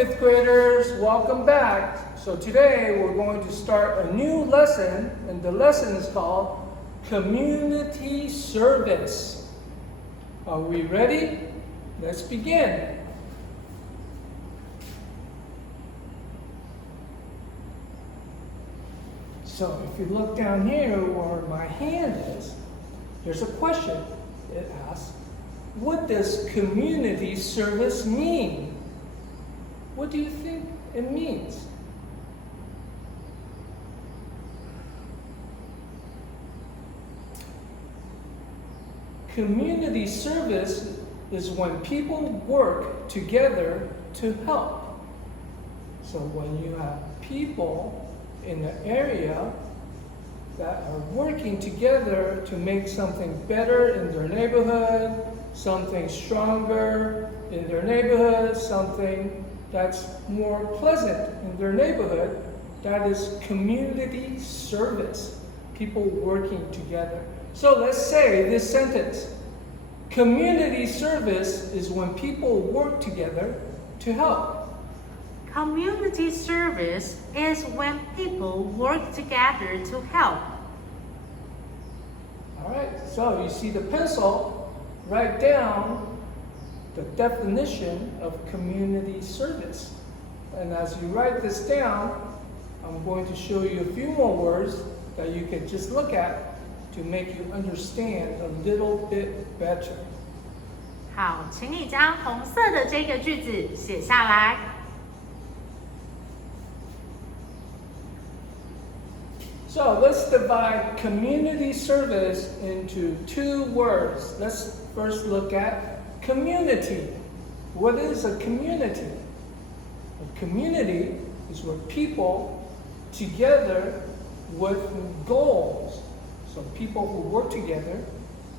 fifth graders, welcome back. So today we're going to start a new lesson, and the lesson is called Community Service. Are we ready? Let's begin. So if you look down here where my hand is, there's a question. It asks, what does community service mean? What do you think it means? Community service is when people work together to help. So when you have people in the area that are working together to make something better in their neighborhood, something stronger in their neighborhood, something that's more pleasant in their neighborhood, that is community service. People working together. So let's say this sentence. Community service is when people work together to help. Community service is when people work together to help. All right, so you see the pencil, write down the definition of community service. And as you write this down, I'm going to show you a few more words that you can just look at to make you understand a little bit better. 好，请你将红色的这个句子写下来。So let's divide community service into two words. Let's first look at community. What is a community? A community is where people together with goals. So people who work together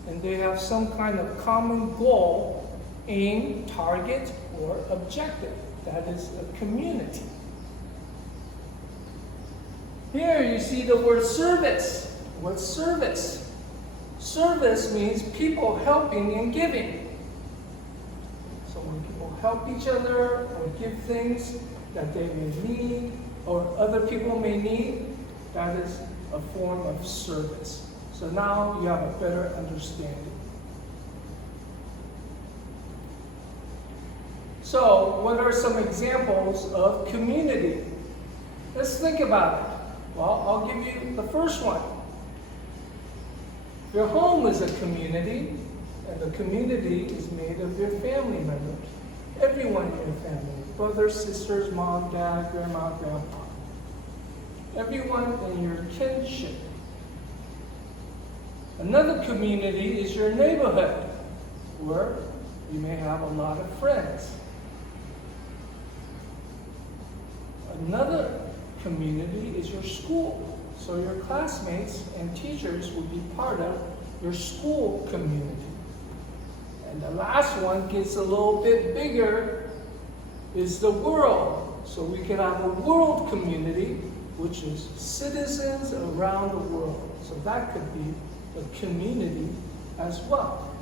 and they have some kind of common goal, aim, target, or objective. That is a community. Here you see the word service. What's service? Service means people helping and giving. So when people help each other or give things that they may need or other people may need, that is a form of service. So now you have a better understanding. So what are some examples of community? Let's think about it. Well, I'll give you the first one. Your home is a community, and the community is made of your family members. Everyone in your family, brothers, sisters, mom, dad, grandma, grandpa. Everyone in your kinship. Another community is your neighborhood, where you may have a lot of friends. Another community is your school. So your classmates and teachers will be part of your school community. And the last one gets a little bit bigger, is the world. So we can have a world community, which is citizens around the world. So that could be a community as well.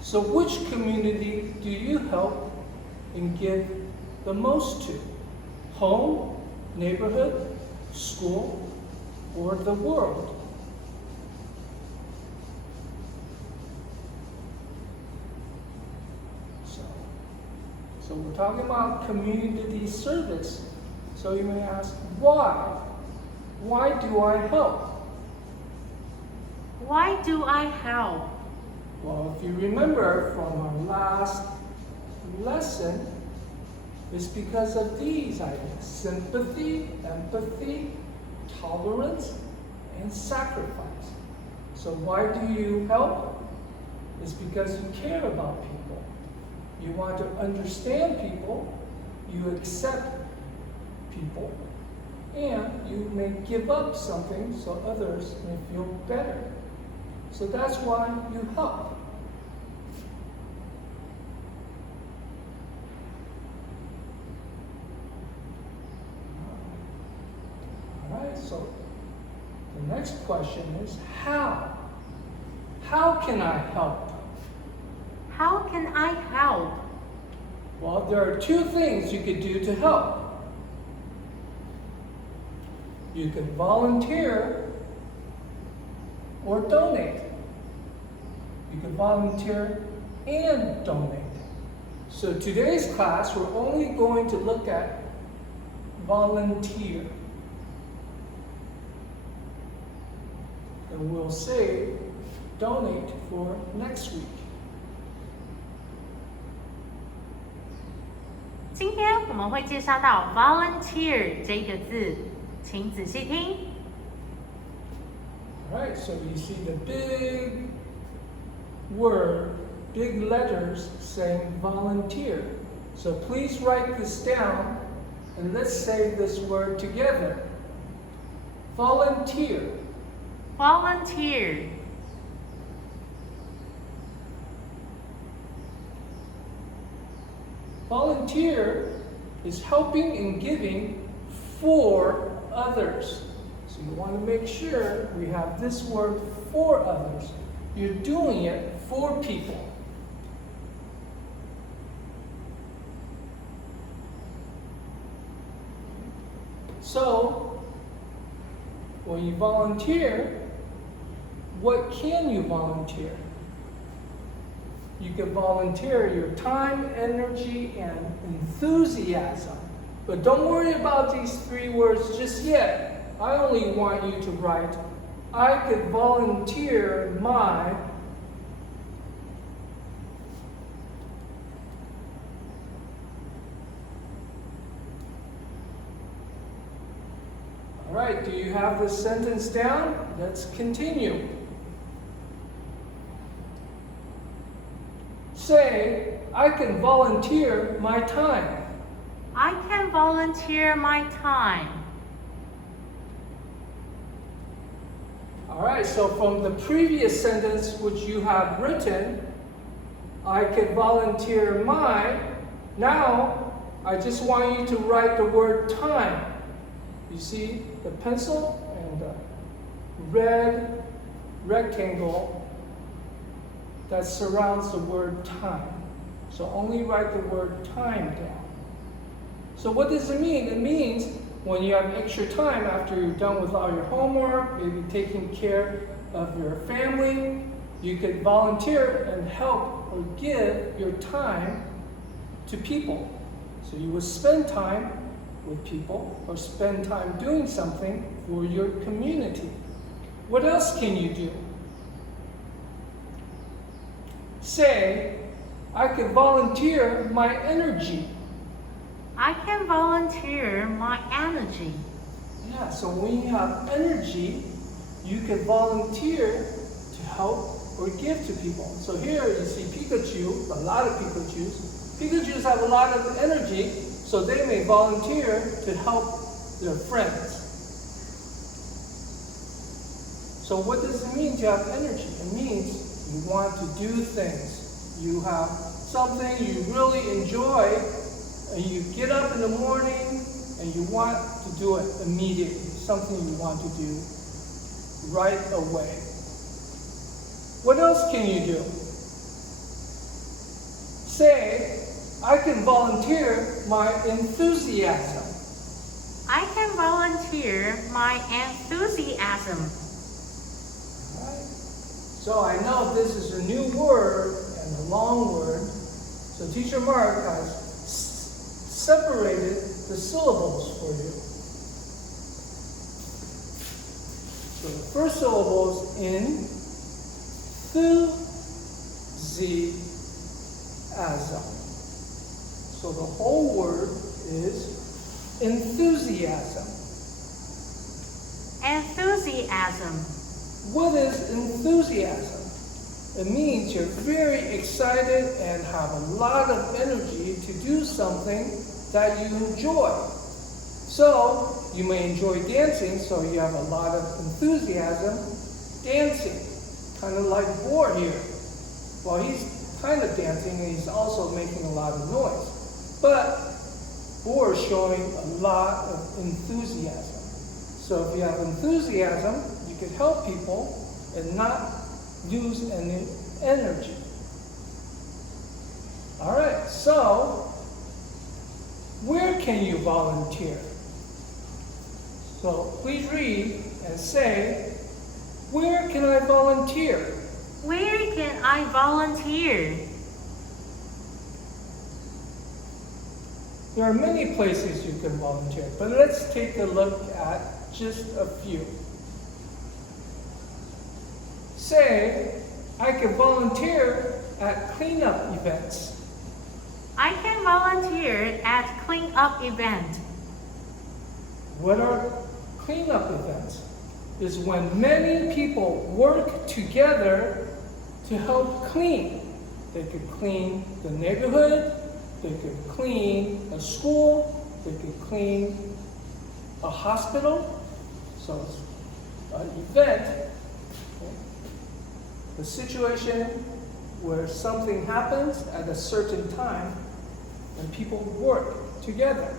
So which community do you help and give the most to? Home, neighborhood, school, or the world? So we're talking about community service. So you may ask, why? Why do I help? Why do I help? Well, if you remember from our last lesson, it's because of these items: sympathy, empathy, tolerance, and sacrifice. So why do you help? It's because you care about people. You want to understand people, you accept people, and you may give up something so others may feel better. So that's why you help. All right, so the next question is how? How can I help? How can I help? Well, there are two things you could do to help. You can volunteer or donate. You can volunteer and donate. So today's class, we're only going to look at volunteer. And we'll save donate for next week. 今天我们会介绍到 volunteer 这个字，请仔细听。All right, so you see the big word, big letters saying volunteer. So please write this down and let's say this word together. Volunteer. Volunteer. Volunteer is helping and giving for others. So you want to make sure we have this word for others. You're doing it for people. So, when you volunteer, what can you volunteer? You can volunteer your time, energy, and enthusiasm. But don't worry about these three words just yet. I only want you to write, I could volunteer my All right, do you have the sentence down? Let's continue. Say, I can volunteer my time. I can volunteer my time. All right, so from the previous sentence which you have written, I can volunteer my, now I just want you to write the word time. You see the pencil and the red rectangle that surrounds the word time. So only write the word time down. So what does it mean? It means when you have extra time after you're done with all your homework, maybe taking care of your family, you could volunteer and help or give your time to people. So you would spend time with people or spend time doing something for your community. What else can you do? Say, I could volunteer my energy. I can volunteer my energy. Yeah, so when you have energy, you can volunteer to help or give to people. So here you see Pikachu, a lot of Pikachus. Pikachus have a lot of energy, so they may volunteer to help their friends. So what does it mean to have energy? It means you want to do things. You have something you really enjoy, and you get up in the morning and you want to do it immediately. Something you want to do right away. What else can you do? Say, I can volunteer my enthusiasm. I can volunteer my enthusiasm. All right. So I know this is a new word and a long word. So Teacher Mark has separated the syllables for you. So the first syllable is enthusiasm. So the whole word is enthusiasm. Enthusiasm. What is enthusiasm? It means you're very excited and have a lot of energy to do something that you enjoy. So you may enjoy dancing, so you have a lot of enthusiasm dancing. Kind of like Boar here. Well, he's kind of dancing and he's also making a lot of noise. But Boar is showing a lot of enthusiasm. So if you have enthusiasm, you can help people and not lose any energy. All right, so can you volunteer? So please read and say, where can I volunteer? Where can I volunteer? There are many places you can volunteer, but let's take a look at just a few. Say, I can volunteer at cleanup events. I can volunteer at cleanup event. What are cleanup events? Is when many people work together to help clean. They could clean the neighborhood, they could clean a school, they could clean a hospital. So it's an event, okay? The situation where something happens at a certain time and people work together.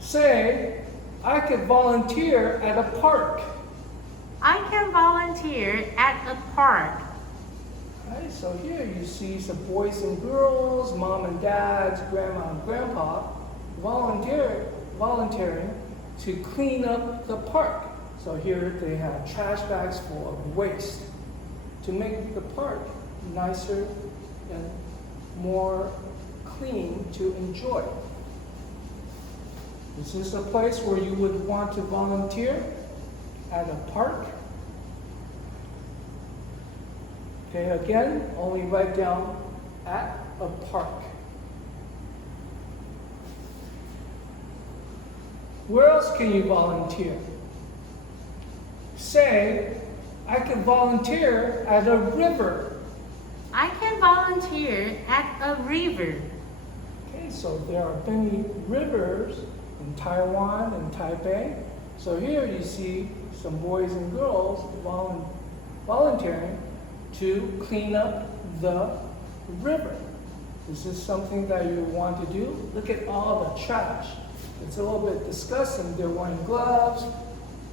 Say, I could volunteer at a park. I can volunteer at a park. Okay, so here you see some boys and girls, mom and dads, grandma and grandpa volunteering to clean up the park. So here they have trash bags full of waste to make the park nicer and more clean to enjoy. Is this a place where you would want to volunteer? At a park? Okay, again, only write down at a park. Where else can you volunteer? Say, I can volunteer at a river. I can volunteer at a river. Okay, so there are many rivers in Taiwan and Taipei. So here you see some boys and girls volunteering to clean up the river. Is this something that you want to do? Look at all the trash. It's a little bit disgusting. They're wearing gloves.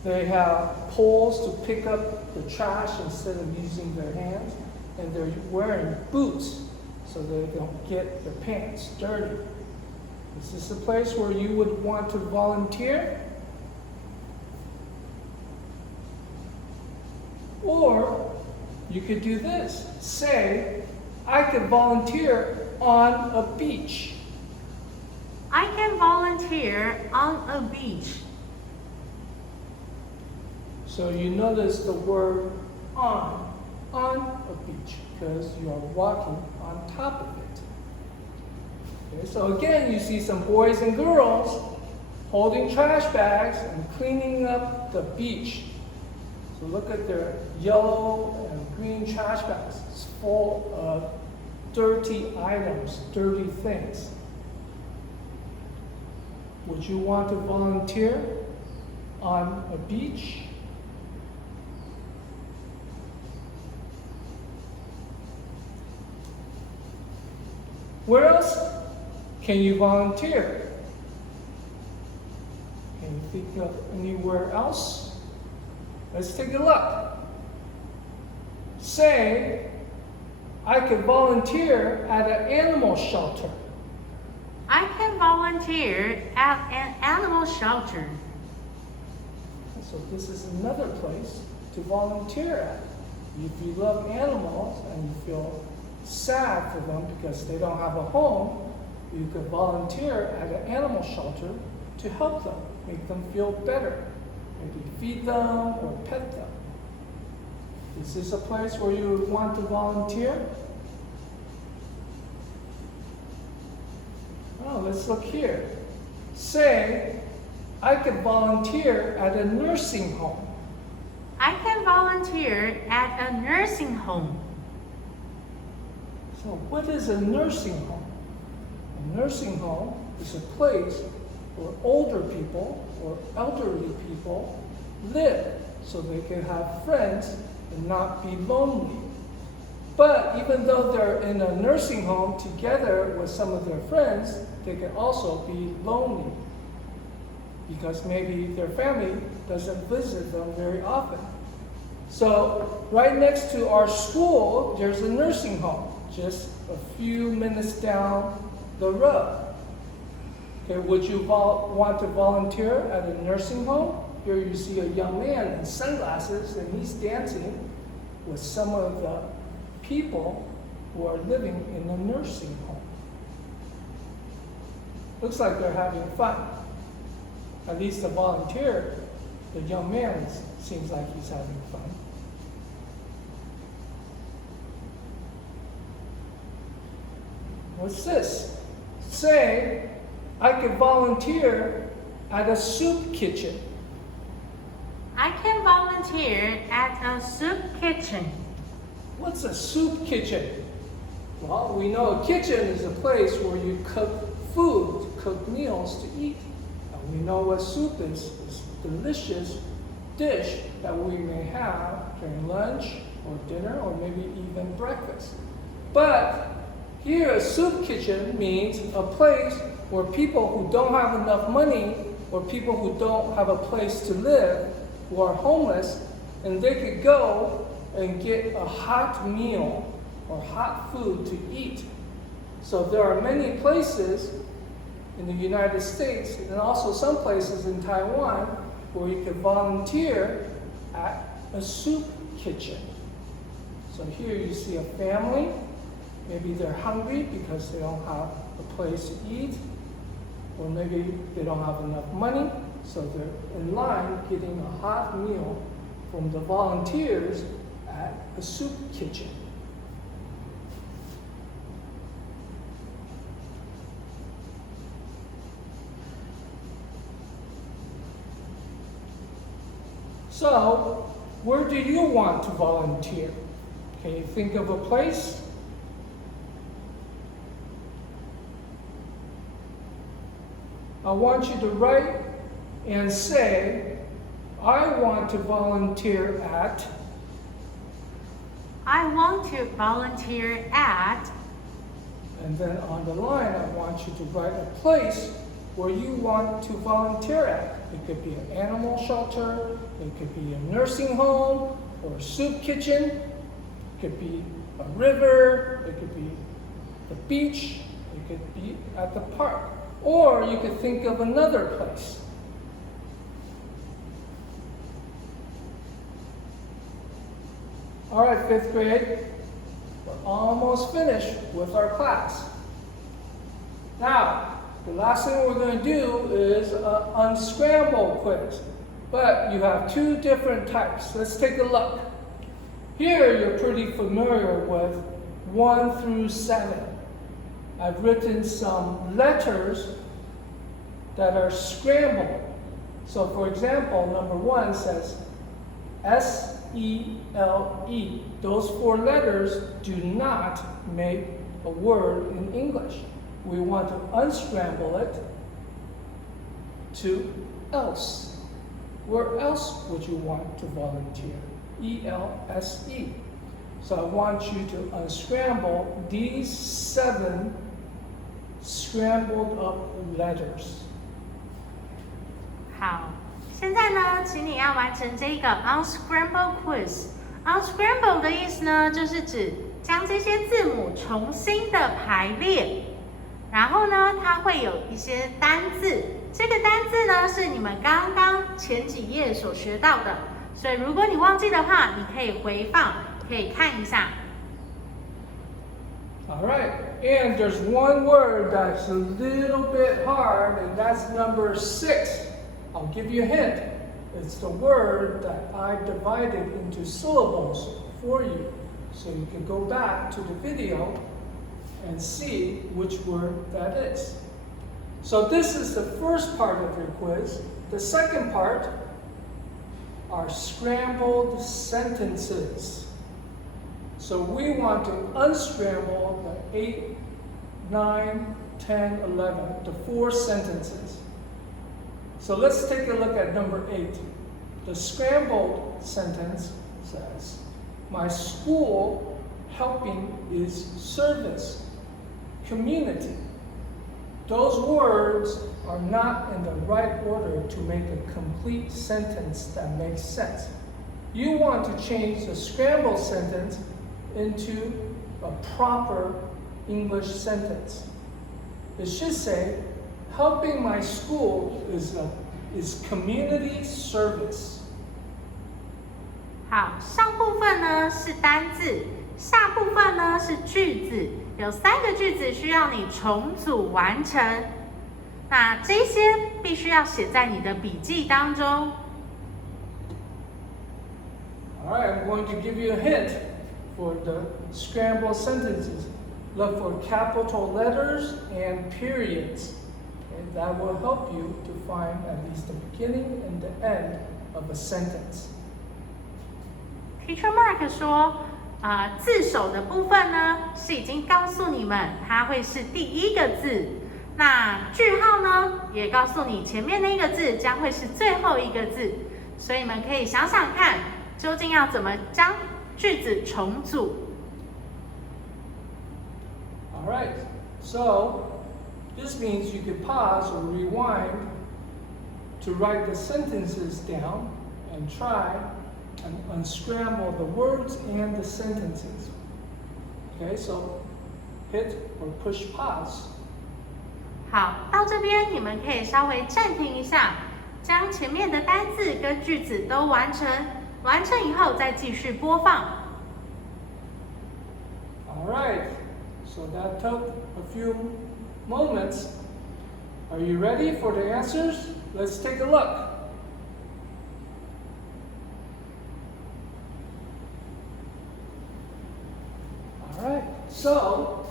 They have poles to pick up the trash instead of using their hands. And they're wearing boots so they don't get their pants dirty. Is this a place where you would want to volunteer? Or you could do this. Say, I could volunteer on a beach. I can volunteer on a beach. So you notice the word on a beach because you are walking on top of it. Okay, so again, you see some boys and girls holding trash bags and cleaning up the beach. So look at their yellow and green trash bags. It's full of dirty items, dirty things. Would you want to volunteer on a beach? Where else can you volunteer? Can you think of anywhere else? Let's take a look. Say, I could volunteer at an animal shelter. I can volunteer at an animal shelter. So this is another place to volunteer at. If you love animals and you feel sad for them because they don't have a home, you could volunteer at an animal shelter to help them, make them feel better. Maybe feed them or pet them. Is this a place where you would want to volunteer? Oh, let's look here. Say, I could volunteer at a nursing home. I can volunteer at a nursing home. So what is a nursing home? A nursing home is a place where older people or elderly people live so they can have friends and not be lonely. But even though they're in a nursing home together with some of their friends, they can also be lonely because maybe their family doesn't visit them very often. So right next to our school, there's a nursing home. just a few minutes down the road. Okay, would you want to volunteer at a nursing home? Here you see a young man in sunglasses, and he's dancing with some of the people who are living in the nursing home. Looks like they're having fun. At least the volunteer, the young man, seems like he's having fun. What's this? Say, I could volunteer at a soup kitchen. I can volunteer at a soup kitchen. What's a soup kitchen? Well, we know a kitchen is a place where you cook food, cook meals to eat. And we know what soup is. It's a delicious dish that we may have during lunch or dinner or maybe even breakfast. But here, a soup kitchen means a place where people who don't have enough money or people who don't have a place to live, who are homeless, and they could go and get a hot meal or hot food to eat. So there are many places in the United States and also some places in Taiwan where you can volunteer at a soup kitchen. So here you see a family. Maybe they're hungry because they don't have a place to eat, or maybe they don't have enough money, so they're in line getting a hot meal from the volunteers at a soup kitchen. So, where do you want to volunteer? Can you think of a place? I want you to write and say, I want to volunteer at. I want to volunteer at. And then on the line, I want you to write a place where you want to volunteer at. It could be an animal shelter, it could be a nursing home, or a soup kitchen, it could be a river, it could be the beach, it could be at the park. Or you could think of another place. All right, fifth grade, we're almost finished with our class. Now, the last thing we're going to do is an unscramble quiz. But you have two different types. Let's take a look. Here, you're pretty familiar with 1 through 7. I've written some letters that are scrambled. So for example, number 1 says S-E-L-E. Those 4 letters do not make a word in English. We want to unscramble it to else. Where else would you want to volunteer? E-L-S-E. So I want you to unscramble these 7 scrambled up letters. 好，现在呢，请你要完成这个 unscramble quiz。unscramble 的意思呢，就是指将这些字母重新的排列，然后呢，它会有一些单字。这个单字呢，是你们刚刚前几页所学到的，所以如果你忘记的话，你可以回放，可以看一下。All right, and there's one word that's a little bit hard, and that's number 6. I'll give you a hint. It's the word that I divided into syllables for you. So you can go back to the video and see which word that is. So this is the first part of your quiz. The second part are scrambled sentences. So we want to unscramble the 8, 9, 10, 11, the 4 sentences. So let's take a look at number 8. The scrambled sentence says, my school helping is service, community. Those words are not in the right order to make a complete sentence that makes sense. You want to change the scrambled sentence into a proper English sentence. It should say, helping my school is community service. 好，上部分呢是单字，下部分呢是句子，有3个句子需要你重组完成。那这些必须要写在你的笔记当中。All right, I'm going to give you a hint for the scrambled sentences. Look for capital letters and periods. And that will help you to find at least the beginning and the end of a sentence. Teacher Mark 说，字首的部分呢是已经告诉你们它会是第1个字，那句号呢也告诉你前面那个字将会是最后1个字，所以你们可以想想看，究竟要怎么将句子重组。All right, so this means you could pause or rewind to write the sentences down and try and unscramble the words and the sentences. Okay, so hit or push pause. 好，到这边你们可以稍微暂停一下，将前面的单字跟句子都完成，完成以后再继续播放。All right, so that took a few moments. Are you ready for the answers? Let's take a look. All right, so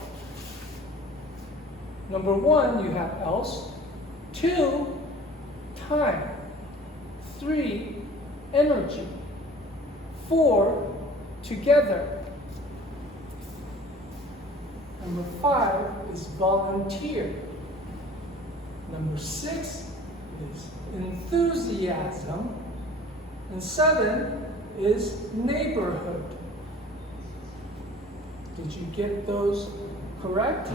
number 1, you have else. 2, time. 3, energy. 4, together. Number 5 is volunteer. Number 6 is enthusiasm. And 7 is neighborhood. Did you get those correct?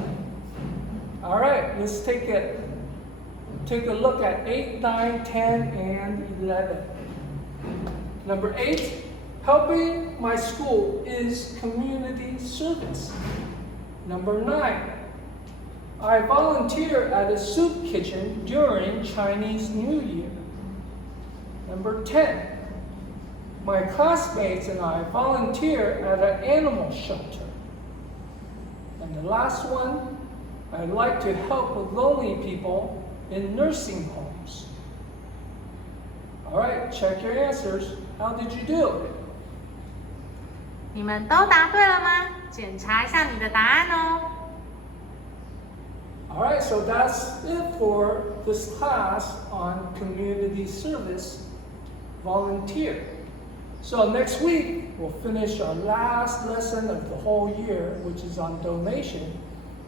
All right, let's take a look at 8, 9, 10, and 11. Number 8, helping my school is community service. Number 9, I volunteer at a soup kitchen during Chinese New Year. Number 10, my classmates and I volunteer at an animal shelter. And the last one, I like to help with lonely people in nursing homes. All right, check your answers. How did you do? 你们都答对了吗？检查一下你的答案哦。All right, so that's it for this class on community service volunteer. So next week, we'll finish our last lesson of the whole year, which is on donation.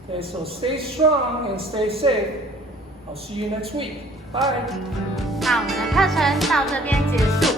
Okay, so stay strong and stay safe. I'll see you next week. Bye. 那我们的课程到这边结束。